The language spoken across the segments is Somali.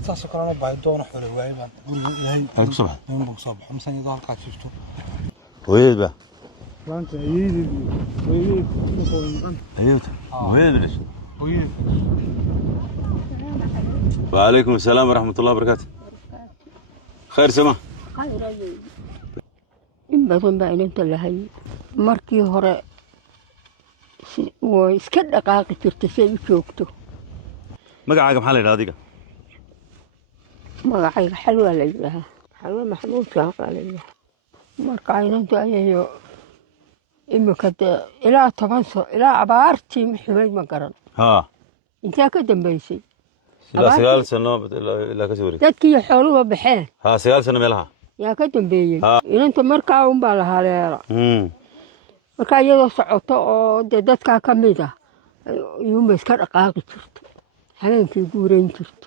أساس كلام بعيدون حول الوايبان عليكم الصبح من صباح مثلا إذا قاعد شفته وين بقى؟ وأنت يجي ويجي أيوة وين ليش؟ ويجي وعليكم السلام ورحمة الله وبركاته. خير سما؟ خير أيوة. إن بدن بين أنت لهي مركي هراء ويسكت دقائق ترتسي شوكته. مقعد محل إلى هذيك. مقعد حلوة ليها حلوة محمود شاق عليها. مركعين أنت أيه إما كده إلى تبانسو إلى عبارتي محمد مقرن. ها. أنت كده بيسي. لا سيال سنة لا كسوري. تذكي حلوة بحال. ها سيال سنة ملها. يا كده بيجي. إن أنت مركع ومبالها ليرا. marka iyadoo socoto oo dadka kamid ah yuu iska dhaqaaqi jirto habeenkii guureyn jirto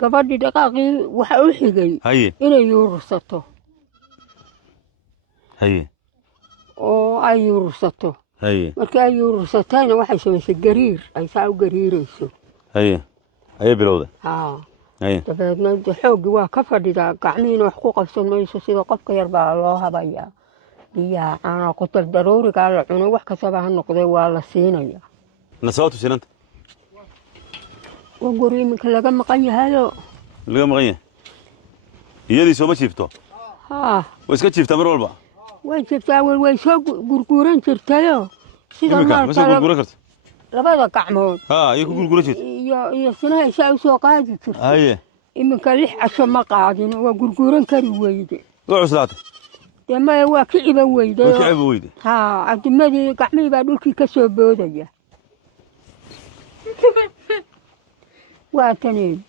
gabadhii dhaqaaqii waxa uu xigay inay yuursato oo ay yuursato marka ay yuursatayna waxay samaysay gariir ay saa u gariirayso ay bilowda dabeedna xoogii waa ka fadhidaa gacmihiina wax ku qabsan mayso sida qofka yar baa loo habayaa يا أنا قلت ضروري قال عنو وح كسبها النقطة ولا سينيا نسوت سينت وقولي من كل جم قني هذا اللي مغني يدي سو ما شفته وإيش كنت شفته مرة وين شفته أول وين شو قرقورن شرتيه سيدا ما شو قرقورة كرت لبعض كعمود يكو قرقورة شرت يا سنة شو سو قاعد شرت إما كلح عشان ما قاعدين وقرقورن كرويدي وعسلاته ما هو كعب ويدا كعب ويدا عبد المجيد قحمي بعدوكي كسب بودية واتنيد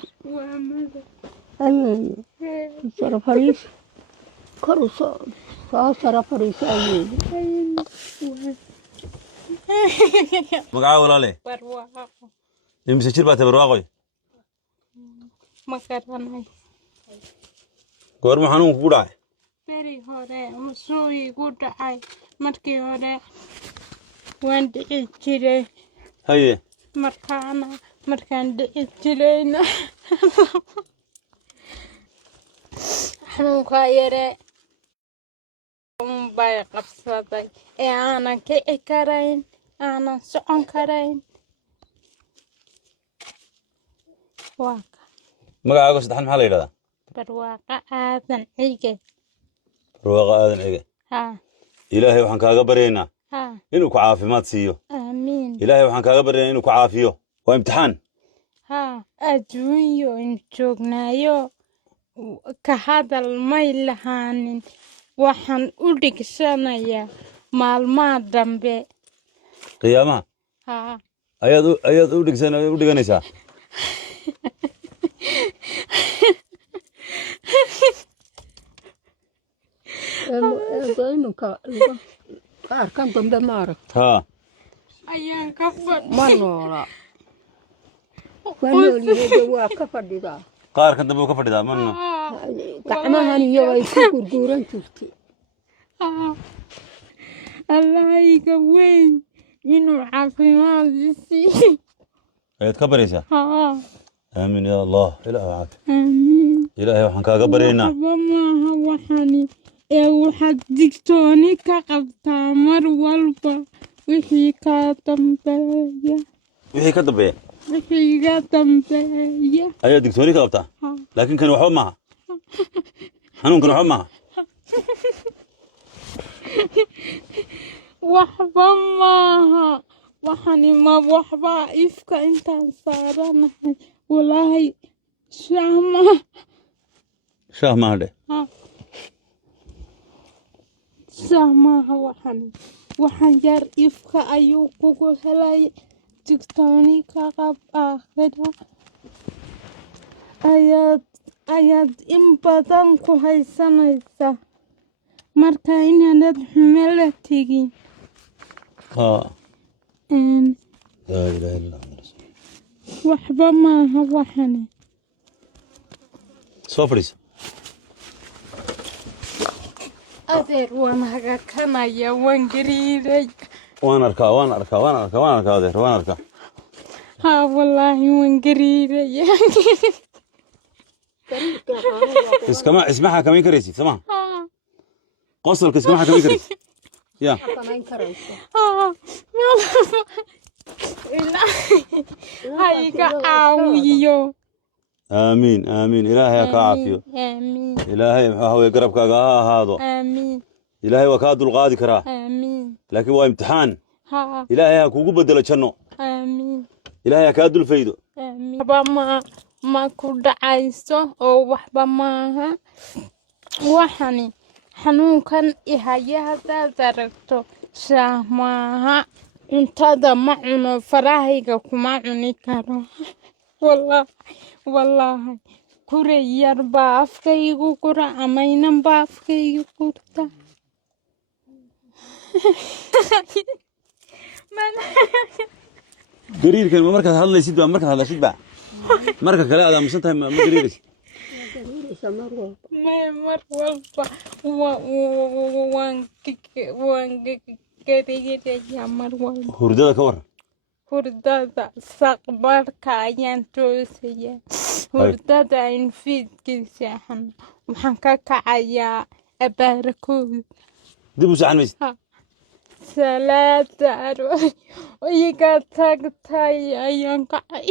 أيه صار فريس كروس صار فريس أيه مقعد ولا ليه يمسك شربة برواقي ما كرهناي قرب حنون كودا beri hore muxuu igu dhacay markii hore waan dhici jiray markaan dhici jirayna xanuunka yare bay qabsaday ee aanan kici karayn aanan socon karayn magacaaga saddexan maxaa la yidhahdaa barwaaqa aadan cige barwaaqa aadan cige ilaahay waxaan kaaga baryaynaa inuu ku caafimaad siiyo aamiin ilaahay waxaan kaaga baryaynaa inuu ku caafiyo waa imtixaan adduunyo in joognaayo ka hadal may lahaanin waxaan u dhigsanayaa maalmaha dambe qiyaamaha ayaad u dhiganaysaa أركان ضمن مارك أيان كفر ما نورا ونولي جوا كفر دا قار كان دبو كفر دا منو كعمها نيجوا يكون دوران ترتي الله يقوين إنه عافية جسي يتكبر يسا آمين يا الله إلهي عافية آمين إلهي وحن كاقبرينا وما وحني waxaad digtooni ka qabtaa mar walba wixii ka dambeeya ayaa digtooni ka qabtaa laakiin kan waxba maaha xanuunkan waxba maaha waxba maaha waxani ma waxba ifka intaan saaranahay walaahi shaah maaha dheh سامها وحن جار إفكا أيو كوكو هلاي تكتوني كاقب آخرها ayaad in badan ku haysanaysaa marka inaanad xumela tegin waxba maaha waxani soo fadhiisa adeer waan hagakanaya waan gariiray waan arkaa adeer waan arkaa ها والله وانقريرة اسكما اسمعها كمان كريسي سمع قصر اسمعها كمان كريسي يا كمان كريسي هاي كعاويو آمين آمين إلهي كعافيو آمين إلهي هو يقرب هذا آمين إلهي وكاد القاضي كراه آمين لكن هو امتحان ها إلهي كوكو بدل شنو آمين إلهي كاد الفيدو آمين بابا ما كنت عايزه أو وحبا معها وحني حنون كان إهاية هذا دركتو شامها انتظر معنا فراهيك كمعني كارو والله كوري يربا أفكيغو كورا أمينا بافكيغو كورتا قرير كان مركز هلا يسيد بقى مركز هلا يسيد بقى مركز كلا هذا مسنتها ما قريرش ما مر وان قرير يا مروان هردada ka war hurdada saqbarka ayaan toosaya hurdada in fiidkii seexan waxaan ka kacayaa abaarakood dib u saxan maysid salaada aroor iga tagtay ayaan kacay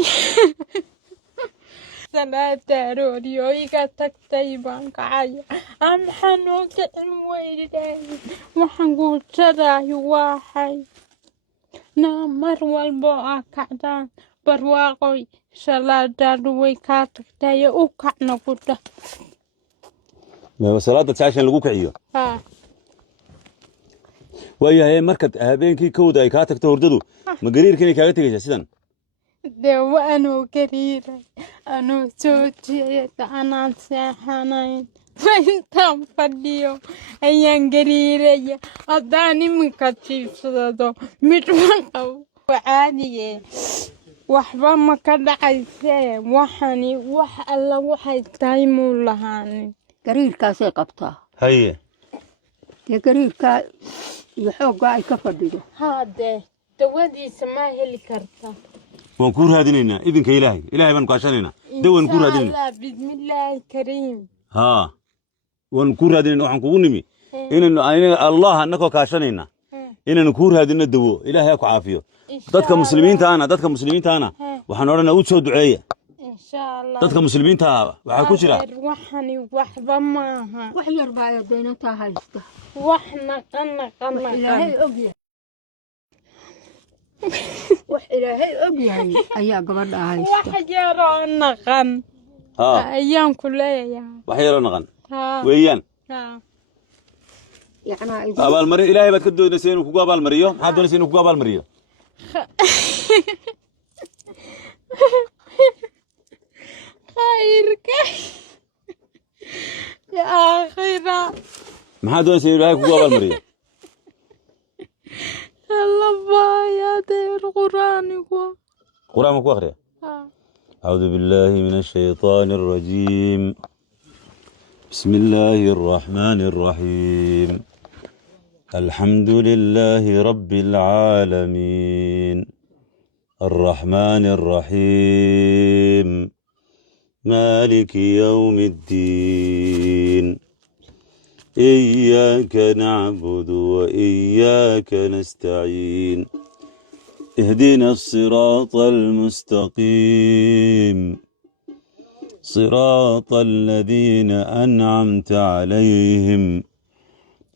salaada aroor iga tagtay baan kacaya aan xanuunka weyday waxaan guursaday waxay mar walbo aa kacdaan barwaaqoy salaadaadu way kaa tagtay u kacna ku dhah ma salaada taashan lagu kiciyo haa waayahay markad habeenkii kowda ay ka tagto hurdadu ma gariirkani kaaga tagaysaa sidan dee waanoo gariiray anoo soo jeeda anaan seexanayn intaan fadhiyo ayaan gariiraya haddaan iminka jiifsado mid ma qabo caadiye waxba ma ka dhacaysee waxani wax alla waxay tahay muu lahaanin gariirkaasay qabtaa haye dee gariirkaa iyo xooggaa ay ka fadhido haadee dawadiisa ma heli karta waan ku raadinaynaa idinka ilaahay baan kaashanaynaa dawan ku raadinaynaa bismillaahi kariim haa waan ku raadinaynaa waxaan kugu nimi inaynu allah annagoo kaashanaynaa inaynu ku raadino dawo ilaahay ha ku caafiyo dadka muslimiintaana waxaan odhanaa u soo duceeya inshallah dadka muslimiinta waxaa ku jira waxani waxba maaha wax yar baa ay deynta haysta wax naqan ilaahay ogyahay wax ilaahay ogyahay ayaa gabadha haysta wax yaroo naqan ayaan ku leeyahay wax yaroo naqan weeyaan abaalmarin ilaahay baad ka doonaysaa inuu kugu abaalmariyo maxaad doonaysaa inuu kugu abaalmariyo خيرك يا آخرة maxaad doonaysaa inuu ilaahay kugu abaalmariyo الله بايا دير قرآنك قرآن ما أقرأ أعوذ بالله من الشيطان الرجيم بسم الله الرحمن الرحيم الحمد لله رب العالمين الرحمن الرحيم مالك يوم الدين إياك نعبد وإياك نستعين اهدنا الصراط المستقيم صراط الذين أنعمت عليهم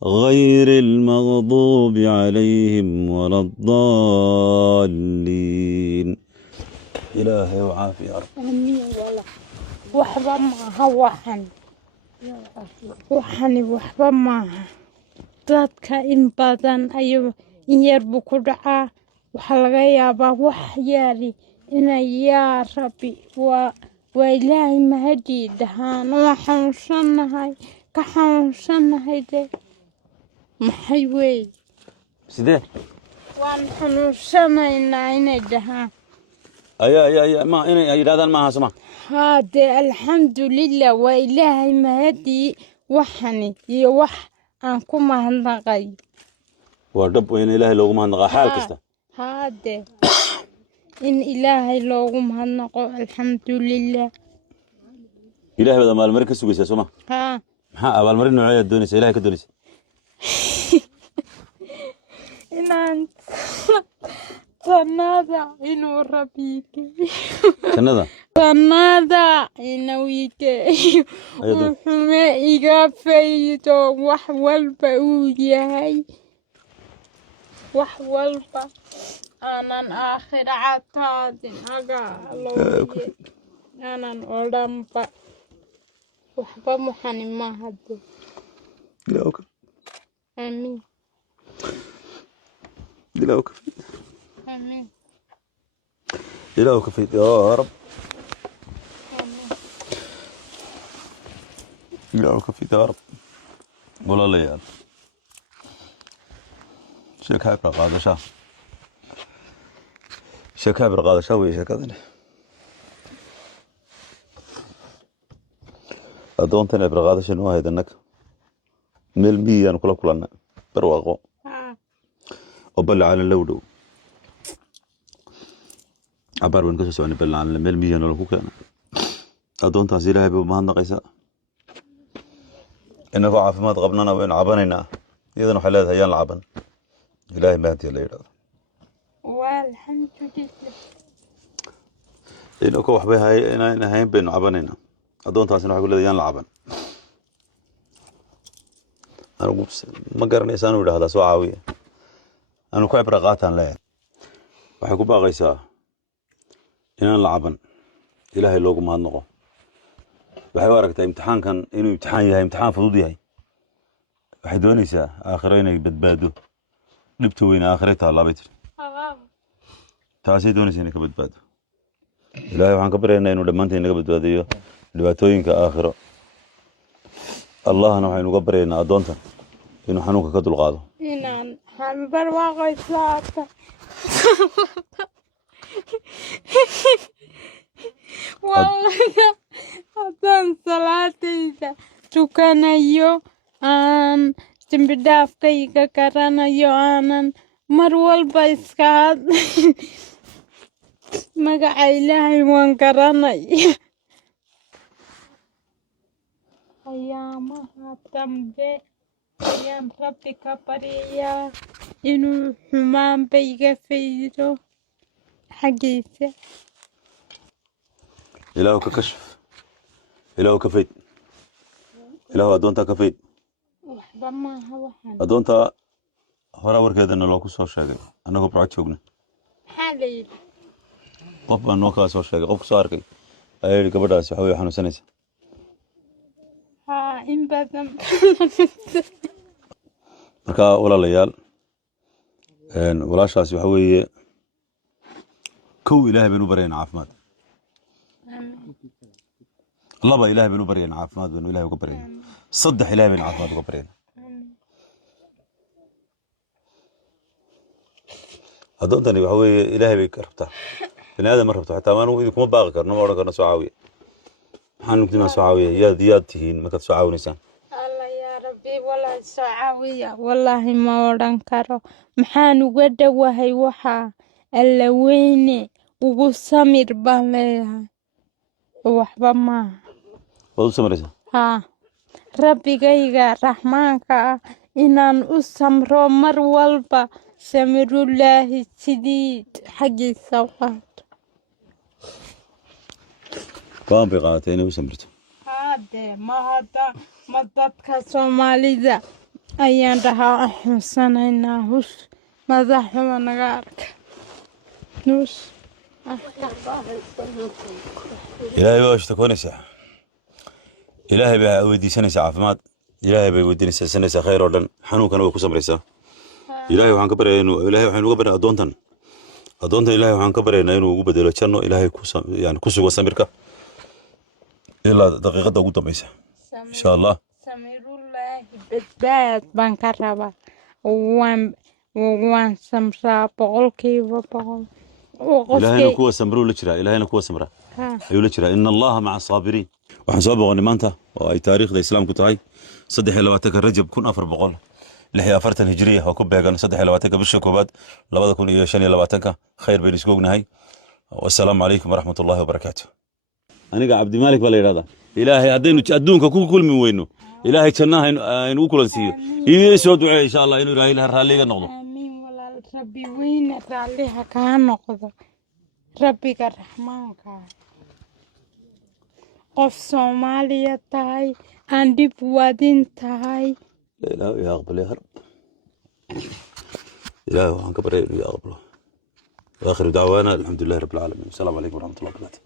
غير المغضوب عليهم ولا الضالين إلهي وعافي يا رب آمين والله وحبا معها waxani waxba maaha dadka in badan ayuu in yar buu ku dhacaa waxaa laga yaabaa wax yaali inay yaa rabbi waa ilaahay mahadii dhahaan waa ka xanuunsanahay de maxay wey sidee waan xanuunsanaynaa inay dhahaan ma inay yidhahdaan maaha soma هذا الحمد لله وإلهي مهدي وحني يوح عنكم هالنغي ودب وين إلهي لو ما هالنغا حال كسته هذا إن إلهي لو ما هالنغو الحمد لله إلهي بدل ما المركز سويس يا سما ها محا المرين نوعية دونيس إلهي كدونيس inaan jannada inuu rabbi جنة jannada inuu igeeyo أيضا wuxuuna iga faydo wax walba uu yahay wax walba aanan aakhira cataadin agaalooye aanan odhanba waxba muxani mahade إلهي وكفي amiin إلهي وكفي amiin إلهي وكفي يا رب amiin إلهي وكفي يا رب ولا ليال شيك هاي برقادة شا شيك هاي برقادة شا ويا شيك هذا أدون تاني برقادة شنو هاي دنك ميل مية أنا كلنا برواقو haa وبلع على اللودو عبار بن كسو سوني بلع على ميل مية أنا لو كنا أدون تاسيلها بمهند قيسا إنه عافمات قبلنا وين عبانينا إذا نحلات هيان العبن إلهي ما هدي الليل walxamdulillah إنه كوح بها إن هين بين عبانينا أدون تاسيلها يقول هيان العبن أنا قبس ما قرني إنسان ولا هذا سواء عاوية أنا كوي برقاتان لا وحكوا بقى قيسا إن العبن إلهي لوجو ما هنقو waxay u aragtaa imtixaankan inuu imtixaan yahay imtixaan fudud yahay waxay doonaysaa aakhiro inay badbaado dhibta weyn aakhiro taallaa tiri taasay doonaysaa inay ka badbaado ilaahay waxaan ka baryaynaa inuu dhammaanteen naga badbaadiyo dhibaatooyinka aakhiro allahna waxaynu uga baryaynaa addoontan inuu xanuunka ka dulqaado inaan halbarwaaqaysaata wallahi haddaan salaadayda tukanayo aan dembi dhaafkayga garanayo aanan mar walba iska hadlayn magaca ilaahay waan garanaya ayaamaha dambe ayaan rabbi ka baryayaa inuu xumaanba iga faydo xaggiisa ilaahu ka kashf ilaahu ka fayd ilaahu addoontaa ka fayd waxba maaha waxaan addoontaa horaa warkeedana loo ku soo sheegay annagoo burco joogna maxaa la yidhi qof baa noo kala soo sheegay qof soo arkay ayaa yidhi gabadhaasi waxa way xanuunsanaysa haa in badan marka walaalayaal walaashaasi waxa weeye kow ilaahay baynu u baryaynaa caafimaad laba ilaahay baynu u baryaynaa caafimaad baynu ilaahay uga baryaynaa saddex ilaahay baynu caafimaad uga baryaynaa addoontani waxa weeye ilaahay bay ka rabtaa bini aadan ma rabto xataa maanu idinkuma baaqi karno ma odhan karno soo caawiya maxaan nugtimaa soo caawiya yaad tihiin markaad soo caawinaysaan alla yaa rabbi walaahi soo caawiya wallaahi ma odhan karo maxaan uga dhowahay waxaa alla weyne ugu samir baan leeyahay waxba maaha waad u samaraysaa haa rabbigayga raxmaanka ah inaan u samro mar walba samirullaahi sidiid xaggiisa qaato go'aan bay qaadatay inay u samirto haadee ma dadka soomaalida ayaan dhahaa xunsanaynaa hush madaxuma naga arka nuus ilaahay baa ishtakoonaysaa ilaahay baa weydiisanaysaa caafimaad ilaahay bay weydiisanaysaa khayr oo dhan xanuunkana way ku samraysaa ilaahay waxaan ka baryayaa inuu ilaahay waxaan uga baryaa addoontan ilaahay waxaan ka baryaynaa inuu ugu bedelo janno ilaahay ku sugo samirka ilaa daqiiqada ugu dambaysa insha allah samirullaahi badbaad baan ka rabaa waan samraa boqolkiiba boqol ilaahayna kuwa samruu la jiraa ilaahayna kuwa samra ayuu la jiraa ina allaha maca saabiriin waxaan soo boqonnay maanta oo ay taariikhda islaamku tahay 23 rajab 1446 hijriya oo ku beegan 23 bisha koobaad 2025 khayr baynu isku ognahay wassalaamu calaykum waraxmatullaahi wabarakaatuh aniga cabdi maalik baa la yidhahdaa إلهي هدينو أدونك كل من وينه إلهي جناه إنه كل نسيه يسوع دعاء إن شاء الله إنه إلهي رالي نقضه آمين ولا ربي وين راليها كان نقضه ربي الرحمن كان قف صوماليا تاي عندي بوادين تاي لا إله يا أقبل يا رب إلهي وعنك بريء يا أقبله وآخر دعوانا الحمد لله رب العالمين السلام عليكم ورحمة الله وبركاته